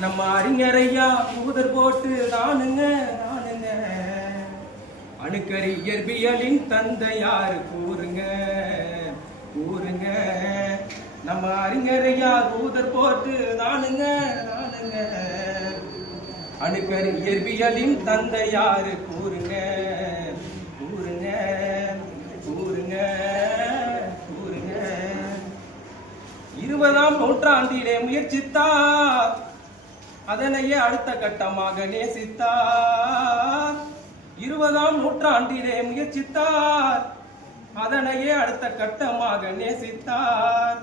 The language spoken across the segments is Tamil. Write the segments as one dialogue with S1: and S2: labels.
S1: நம்ம அறிஞரையா ஊதர் போட்டு நானுங்க நானுங்க அணுக்கரி இயற்பியலின் தந்தை யாரு கூறுங்க கூறுங்க. நம்ம அறிஞரையா ஊதர் போட்டு நானுங்க நானுங்க அணுக்கரி இயற்பியலின் தந்தை யாரு கூறுங்க கூறுங்க கூறுங்க கூறுங்க. இருபதாம் நூற்றாண்டிலே முயற்சித்தார். அதனையே அடுத்த கட்டமாக நேசித்தார். இருபதாம் நூற்றாண்டிலே முயற்சித்தார். அதனையே அடுத்த கட்டமாக நேசித்தார்.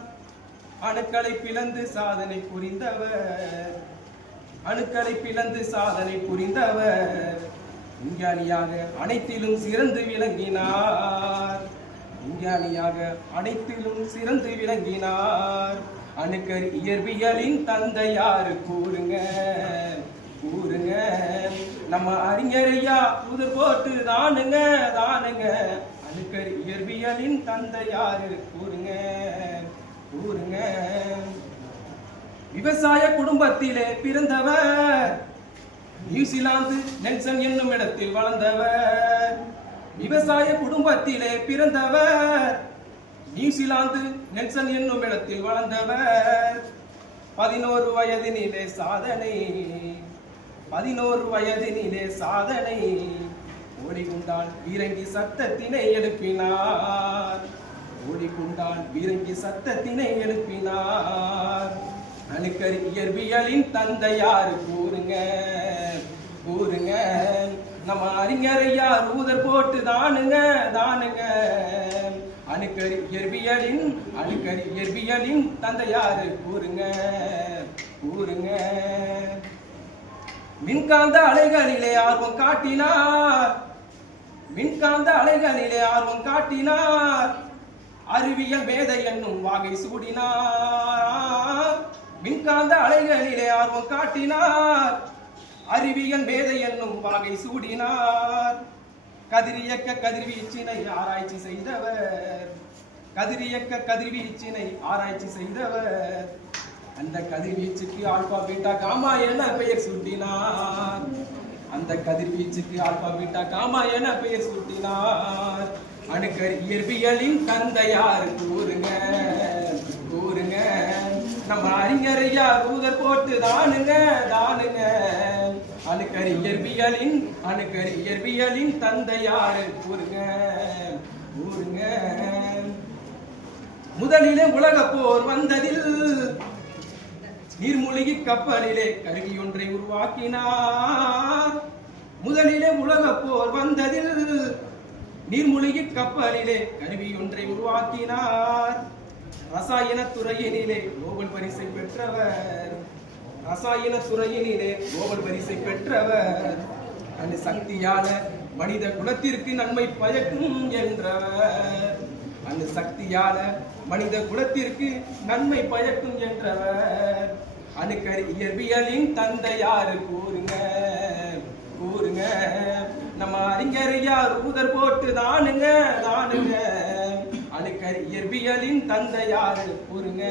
S1: அணுக்களை பிளந்து சாதனை புரிந்தவர். அணுக்களை பிளந்து சாதனை புரிந்தவர். விஞ்ஞானியாக அனைத்திலும் சிறந்து விளங்கினார். விஞ்ஞானியாக அனைத்திலும் சிறந்து விளங்கினார். அணுக்கர் இயற்பியலின் தந்தையார் கூறுங்க கூறுங்க. நம்ம அறிஞரையா புது போட்டு தானுங்க தானுங்க. அணுக்கர் இயற்பியலின் தந்தையார் கூறுங்க கூறுங்க. விவசாய குடும்பத்திலே பிறந்தவர் நியூசிலாந்து நெல்சன் என்னும் இடத்தில் வளர்ந்தவர். விவசாய குடும்பத்திலே பிறந்தவர் நியூசிலாந்து நெல்சன் என்னும் இடத்தில் வளர்ந்தவர். பதினோரு வயதினிலே சாதனை. பதினோரு வயதினிலே சாதனை. ஓடிக்கொண்டால் வீரங்கி சத்தத்தினை எழுப்பினார். ஓடிக்கொண்டால் வீரங்கி சத்தத்தினை எழுப்பினார். அணுக்கரு இயற்பியலின் தந்தையார் கூறுங்க. கூறுங்க. நம்ம அறிஞரையார் ஊதர் போட்டு தானுங்க தானுங்க. அணுக்கரு இயற்பியலின் அணுக்கரு இயற்பியலின் தந்தையார் கூறுங்க கூறுங்க. மின்காந்த அலைகளிலே ஆர்வம் காட்டினார். மின்காந்த அலைகளிலே ஆர்வம் காட்டினார். அறிவியல் வேத என்னும் வாகை சூடினார். மின்காந்த அலைகளிலே ஆர்வம் காட்டினார். அறிவியல் வேத என்னும் வாகை சூடினார். கதிரியக்க கதிர்வீச்சினை ஆராய்ச்சி செய்தவர். கதிரியக்க கதிர்வீச்சினை ஆராய்ச்சி செய்தவர். அந்த கதிர்வீச்சுக்கு ஆல்பா பீட்டா காமா என பெயர் சூட்டினார். அந்த கதிர்வீச்சுக்கு ஆல்பா பீட்டா காமா என பெயர் சூட்டினார். அணுக்கர் இயற்பியலின் தந்தையார் கூறுங்க கூறுங்க. நம்ம அறிஞரையா தூதர் போட்டு தானுங்க தானுங்க. அணுக்கர் இயற்பியலின் அணுக்கர் இயற்பியலின் தந்தையாரு கூறுங்க கூறுங்க முதலிலே உலக போர் வந்ததில் நீர்மூழ்கி கப்பலிலே கருவி ஒன்றை உருவாக்கினார். முதலிலே உலக போர் வந்ததில் நீர்மூழ்கி கப்பலிலே கருவி ஒன்றை உருவாக்கினார். ரசாயன துறையினிலே நோபல் பரிசை பெற்றவர். ரசாயன துறையினிலே நோபல் பரிசை பெற்றவர். அந்த சக்தியால மனித குலத்திற்கு நன்மை பயக்கும் என்றவர். அந்த சக்தியால மனித குலத்திற்கு நன்மை பயக்கும் என்றவர். அணுக்கரு இயற்பியலின் தந்தையாரு கூறுங்க. கூறுங்க. நம்ம அறிஞர் யார் ஊதர் போட்டு தானுங்க தானுங்க. அணுக்கரு இயற்பியலின் தந்தையாரு. கூறுங்க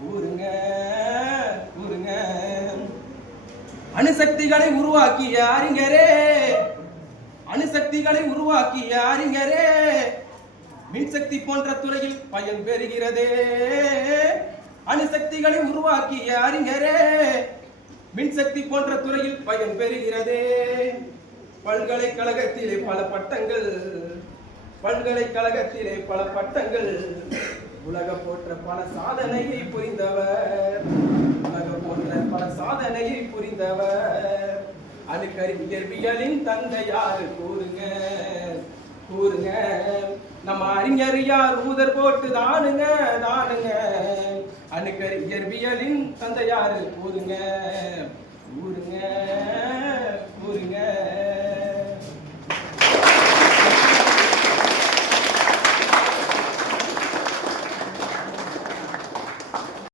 S1: கூறுங்க கூறுங்க அணுசக்திகளை உருவாக்கிய அறிஞரே. அணுசக்திகளை உருவாக்கிய அறிஞரே. மின்சக்தி போன்ற துறையில் பயன் பெறுகிறதே. அணுசக்திகளை உருவாக்கிய அறிஞரே. மின்சக்தி போன்ற துறையில் பயன் பெறுகிறதே. பல்கலைக்கழகத்திலே பல பட்டங்கள் பல்கலைக்கழகத்திலே பல பட்டங்கள். உலக போன்ற பல சாதனையை புரிந்தவர். உலக போன்ற பல சாதனையை புரிந்தவர். அணுக்கறிஞர்வியலின் தந்தை யாரு? கூறுங்க. கூறுங்க. நம்ம அறிஞர் யார்? ஊதர் போட்டு தானுங்க தானுங்க. அணுக்கறிஞர்வியலின் தந்தை தந்தையாரு கூறுங்க. கூறுங்க. கூறுங்க.